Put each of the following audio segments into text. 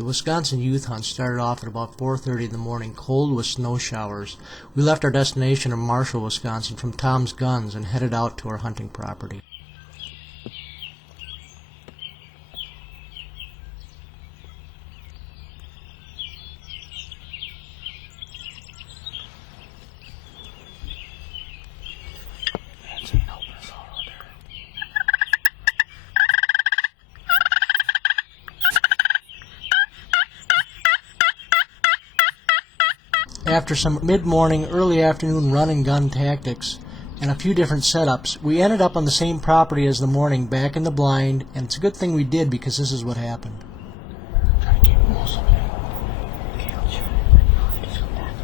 The Wisconsin youth hunt started off at about 4:30 in the morning, cold with snow showers. We left our destination in Marshall, Wisconsin from Tom's Guns and headed out to our hunting property. After some mid-morning, early afternoon run and gun tactics and a few different setups, we ended up on the same property as the morning, back in the blind, and it's a good thing we did because this is what happened. Try to keep them all so bad. Okay, I'll try. Just come back.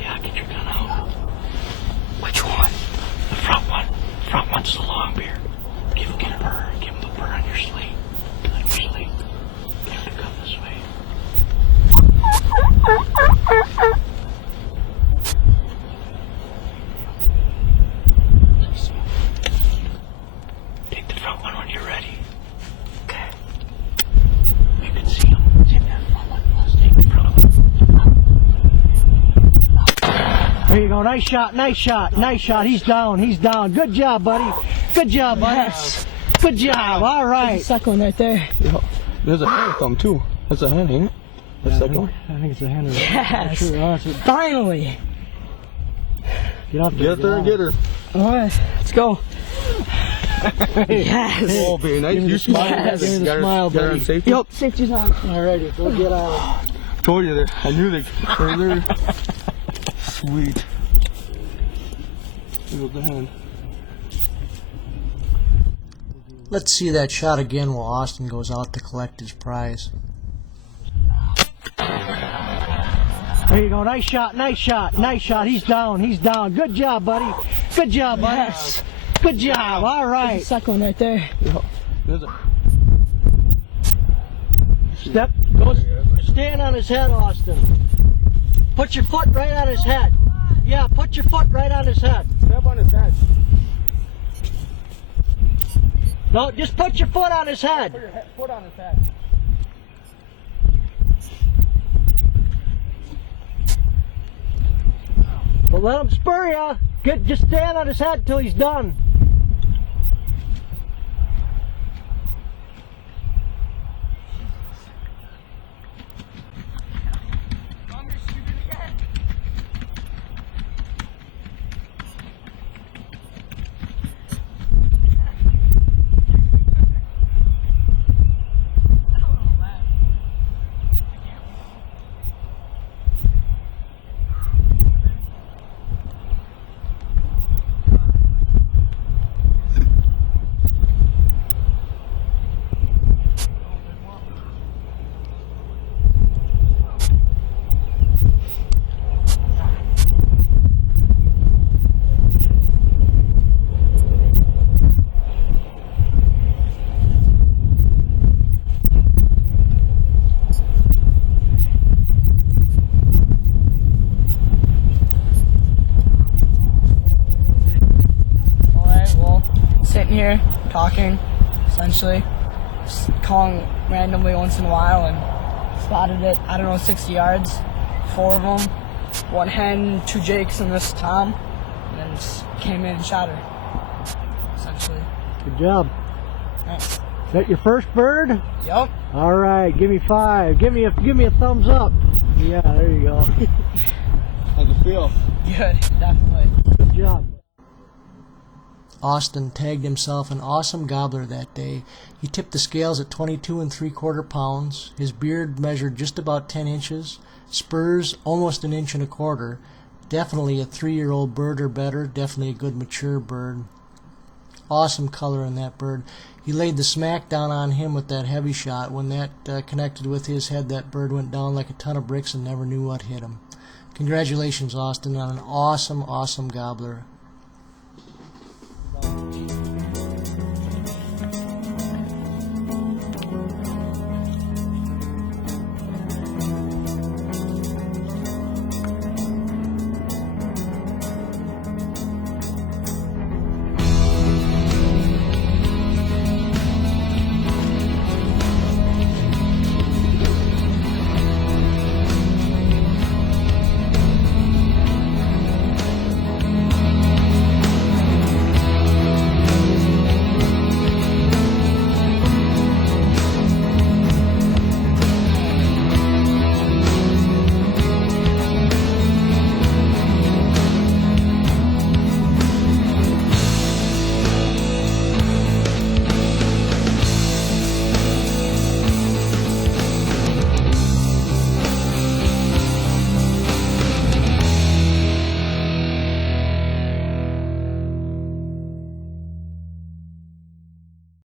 Yeah, get your gun out. Which one? The front one. The front one's the long beard. Give him the burr. Give him the burr on your sleeve. On your sleeve. Get him to come this way. Take the front one when you're ready. Okay. You can see him. Take that front one. Let's take the front one. There you go. Nice shot, nice shot, nice shot. He's down, he's down. Good job, buddy. Good job, buddy. Yes. Good job. All right. Second one right there. Yo, there's a hand with them too. That's a hand, ain't it? The second one. I think it's a hand. Yes. Sure. All right, so Finally. get up there. Get there and get her. All right, let's go. Yes. Oh, very nice. You smile. Yes. Give me the Got her- smile, got her on buddy. safety. Yep, safety's on. All righty, go get out. Told you that. I knew they were there. Sweet. Here goes the hand. Let's see that shot again while Austin goes out to collect his prize. There you go. Nice shot, nice shot, nice shot. He's down, he's down. Good job, buddy. Good job, buddy. Yes. Good job. All right. Second one right there. Yo, there's a. Step. Go. Stand on his head, Austin. Put your foot right on his head. Yeah, put your foot right on his head. Step on his head. No, just put your foot on his head. Put your foot on his head. Well, let him spur ya. Just stand on his head till he's done. Sitting here, talking, essentially, just calling randomly once in a while, and spotted it, I don't know, 60 yards, 4 of them, 1 hen, 2 jakes, and this Tom, and then just came in and shot her, essentially. Good job. Thanks. Is that your first bird? Yup. All right, give me 5. Give me a thumbs up. Yeah, there you go. How's it feel? Good, definitely. Good job. Austin tagged himself an awesome gobbler that day. He tipped the scales at 22 3/4 pounds. His beard measured just about 10 inches. Spurs almost 1 1/4 inches. Definitely a 3-year-old bird or better. Definitely a good mature bird. Awesome color in that bird. He laid the smack down on him with that heavy shot. When that connected with his head, that bird went down like a ton of bricks and never knew what hit him. Congratulations, Austin, on an awesome, awesome gobbler.